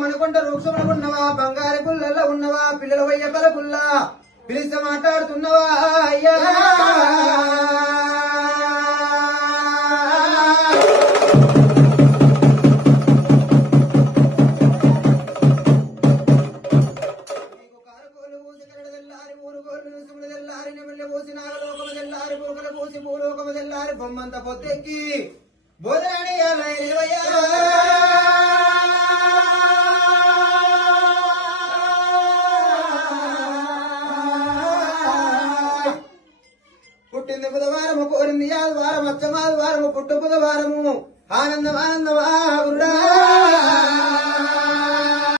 మనకుంట రూక్షములు ఉన్నవా బంగారు పుల్లల్లో ఉన్నవా పిల్లల వయ్య పలపుల్లా పిలిచి మాట్లాడుతున్నవా అయ్యా బొమ్మంత పొద్దెక్కి బోధనని పుట్టింది బుధవారము కోరింది ఆదివారం అచ్చమాదివారము పుట్టు బుధవారము ఆనందం ఆనందమా